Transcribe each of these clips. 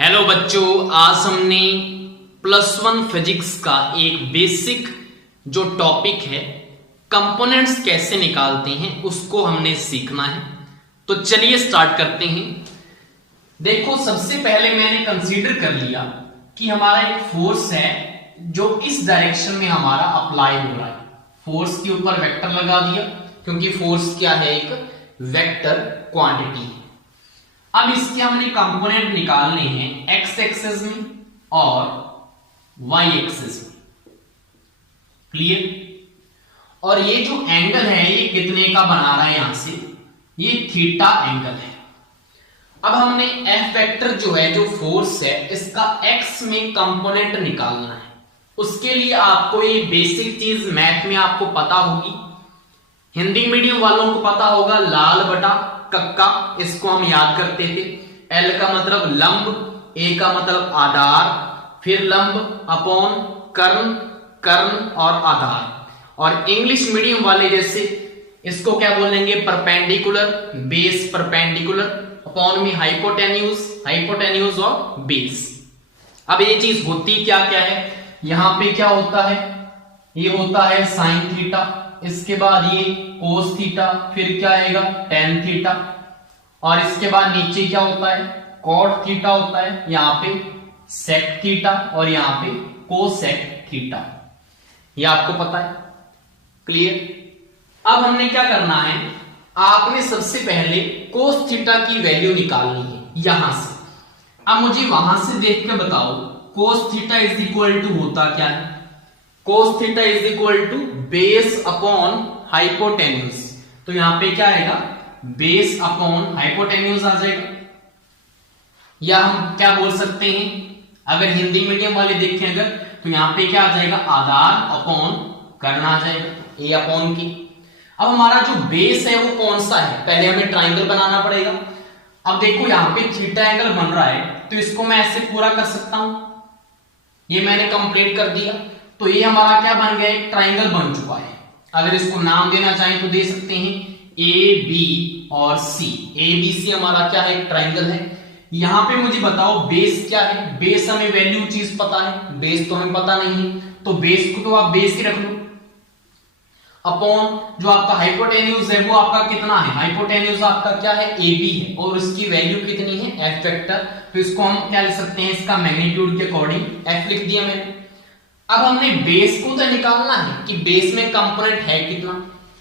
Hello बच्चों, आज हमने +1 फिजिक्स का एक बेसिक जो टॉपिक है कंपोनेंट्स कैसे निकालते हैं उसको हमने सीखना है। तो चलिए स्टार्ट करते हैं। देखो, सबसे पहले मैंने कंसीडर कर लिया कि हमारा एक फोर्स है जो इस डायरेक्शन में हमारा अप्लाई हो रहा है। फोर्स के ऊपर वेक्टर लगा दिया क्योंकि फोर्स क्या है, एक वेक्टर क्वांटिटी है। अब इसके हमने कंपोनेंट निकालने हैं एक्स एक्सिस में और वाई एक्सिस में। क्लियर? और ये जो एंगल है ये कितने का बना रहा है, यहां से ये थीटा एंगल है। अब हमने एफ वेक्टर जो है, जो फोर्स है, इसका एक्स में कंपोनेंट निकालना है। उसके लिए आपको ये बेसिक चीज मैथ में आपको पता होगी, हिंदी मीडियम वालों को पता होगा, लाल बटा कक्का, इसको हम याद करते थे। एल का मतलब लंब, ए का मतलब आधार, फिर लंब अपॉन कर्ण, कर्ण और आधार। और इंग्लिश मीडियम वाले जैसे इसको क्या बोलेंगे, परपेंडिकुलर, बेस परपेंडिकुलर, अपॉन में हाइपोटेन्यूज, हाइपोटेन्यूज और बेस। अब ये चीज होती क्या क्या है, यहां पे क्या होता है, ये होता है साइन थीटा, इसके बाद ये कोस थीटा, फिर क्या आएगा टेन थीटा, और इसके बाद नीचे क्या होता है कॉट थीटा होता है, यहां पे सेक थीटा और यहां पे कोसेक थीटा। ये आपको पता है। क्लियर? अब हमने क्या करना है, आपने सबसे पहले कोस थीटा की वैल्यू निकालनी है यहां से। अब मुझे वहां से देख के बताओ cos theta is equal to होता क्या है। Cos theta is equal to base upon hypotenuse. तो यहां पे क्या आएगा, बेस अपॉन हाइपोटेन्यूज आ जाएगा, या हम क्या बोल सकते हैं, अगर हिंदी मीडियम वाले देखें अगर, तो यहां पे क्या आ जाएगा, आधार अपॉन कर्ण आ जाएगा, ए अपॉन की। अब हमारा जो बेस है वो कौन सा है, पहले हमें ट्राइंगल बनाना पड़ेगा। अब देखो यहां पे थीटा एंगल बन रहा है, तो इसको मैं ऐसे पूरा कर सकता हूं, ये मैंने कंप्लीट कर दिया। तो ये हमारा क्या बन गया, एक ट्राइंगल बन चुका है। अगर इसको नाम देना चाहें तो दे सकते हैं ए बी और सी। ए बी सी हमारा क्या है, एक ट्राइंगल है। यहां पे मुझे बताओ बेस क्या है, बेस हमें वैल्यू चीज पता है, बेस तो हमें पता नहीं है, तो बेस को तो आप बेस ही रख लो, अपॉन जो आपका हाइपोटेन्यूज है वो आपका कितना है, हाइपोटेन्यूज आपका क्या है, ए बी है, और उसकी वैल्यू कितनी है, एफ वेक्टर। तो इसको हम क्या लिख सकते हैं, इसका मैग्नीट्यूड के अकॉर्डिंग एफ लिख दिया मैंने। अब हमने बेस को तो निकालना है कि बेस में कंपोनेंट है कितना।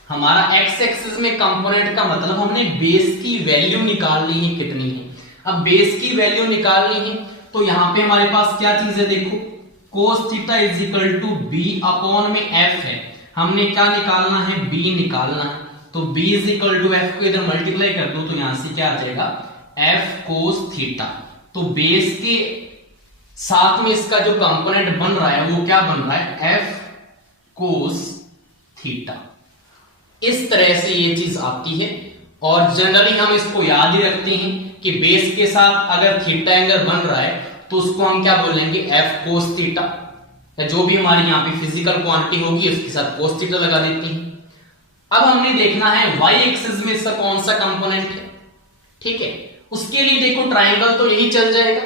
हमारा एक्स एक्सिस में कंपोनेंट का मतलब हमने बेस की वैल्यू निकालनी है कितनी है। अब बेस की वैल्यू निकालनी है तो यहां पे हमारे पास क्या चीज है, देखो cos theta is equal to B upon में एफ है, हमने क्या निकालना है, बी निकालना है। तो B is equal to F को इधर मल्टीप्लाई कर दो तो यहां से क्या आ जाएगा, एफ कोस थीटा। तो बेस के साथ में इसका जो कंपोनेंट बन रहा है वो क्या बन रहा है, एफ कोस थीटा। इस तरह से ये चीज आती है, और जनरली हम इसको याद ही रखते हैं कि बेस के साथ अगर थीटा एंगल बन रहा है तो उसको हम क्या बोलेंगे, एफ कोस थीटा, या जो भी हमारी यहाँ पे फिजिकल क्वांटिटी होगी उसके साथ कोस थीटा लगा देते हैं। अब हमने देखना है वाई एक्सिस में इसका कौन सा कंपोनेंट है। ठीक है, उसके लिए देखो ट्राइंगल तो यही चल जाएगा,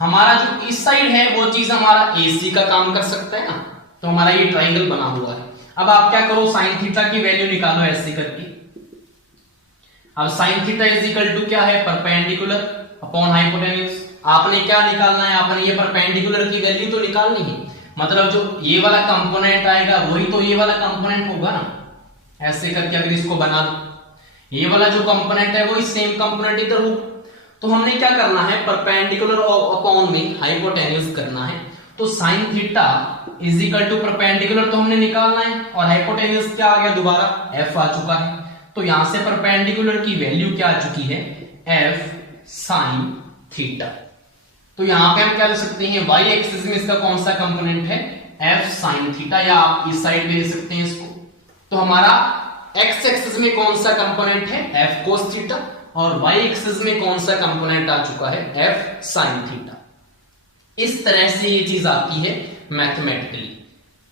हमारा जो इस साइड है वो चीज हमारा AC का काम कर सकता है ना, तो हमारा ये ट्राइंगल बना हुआ है। अब आप क्या करो, साइन थीटा की वैल्यू निकालो ऐसे करके। अब sine theta is equal to क्या है, परपेंडिकुलर अपॉन हाइपोटेन्यूज। आपने क्या निकालना है, आपने ये परपेंडिकुलर की वैल्यू तो निकालनी है, मतलब जो ये वाला कंपोनेंट आएगा वही तो ये वाला कंपोनेंट होगा ना। ऐसे करके अगर इसको बना दो, ये वाला जो कंपोनेंट है वही सेम कंपोनेंट इधर होगा। तो हमने क्या करना है, परपेंडिकुलर अपॉन में हाइपोटेन्यूज करना है। तो sine theta is equal to perpendicular तो हमने निकालना है, और हाइपोटेन्यूज क्या आ गया, दोबारा एफ आ चुका है। तो यहां से परपेंडिकुलर की वैल्यू क्या आ चुकी है, एफ साइन थीटा। तो यहां पे हम क्या लिख सकते हैं, वाई एक्सिस में इसका कौन सा कंपोनेंट है, एफ साइन थीटा, या आप इस साइड में लिख सकते हैं इसको। तो हमारा एक्स एक्सिस में कौन सा कंपोनेंट है, एफ कोस थीटा, और वाई एक्सिस में कौन सा कंपोनेंट आ चुका है, एफ साइन थीटा। इस तरह से ये चीज आती है मैथमेटिकली,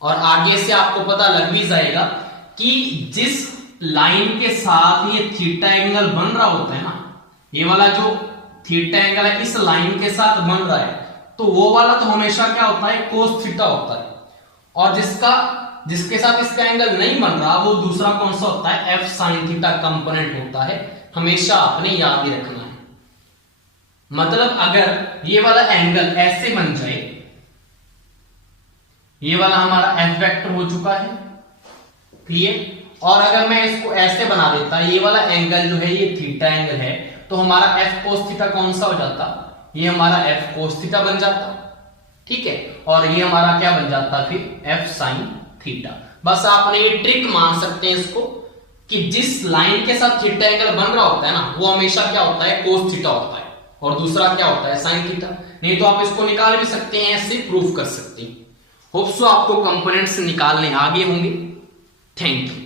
और आगे से आपको पता लग भी जाएगा कि जिस लाइन के साथ ये थीटा एंगल बन रहा होता है ना, ये वाला जो थीटा एंगल है इस लाइन के साथ बन रहा है, तो वो वाला तो हमेशा क्या होता है, कोस थीटा होता है। और जिसके साथ इसका एंगल नहीं बन रहा वो दूसरा कौन सा होता है, एफ साइन थीटा कंपोनेंट होता है। हमेशा आपने याद ही रखना है। मतलब अगर ये वाला एंगल ऐसे बन जाए, ये वाला हमारा एफ वेक्टर हो चुका है, क्लियर। और अगर मैं इसको ऐसे बना देता, ये वाला एंगल जो है ये थीटा एंगल है, तो हमारा एफ कोस थीटा कौन सा हो जाता, ये हमारा एफ कोस थीटा बन जाता, ठीक है। और ये हमारा क्या बन जाता फिर, एफ साइन थीटा। बस आपने ये ट्रिक मान सकते हैं इसको, कि जिस लाइन के साथ थीटा एंगल बन रहा होता है ना, वो हमेशा क्या होता है, कोस थीटा होता है, और दूसरा क्या होता है, साइन थीटा। नहीं तो आप इसको निकाल भी सकते हैं, ऐसे प्रूफ कर सकते हैं। होप सो आपको कंपोनेंट्स निकालने आ गए होंगे। Thank you.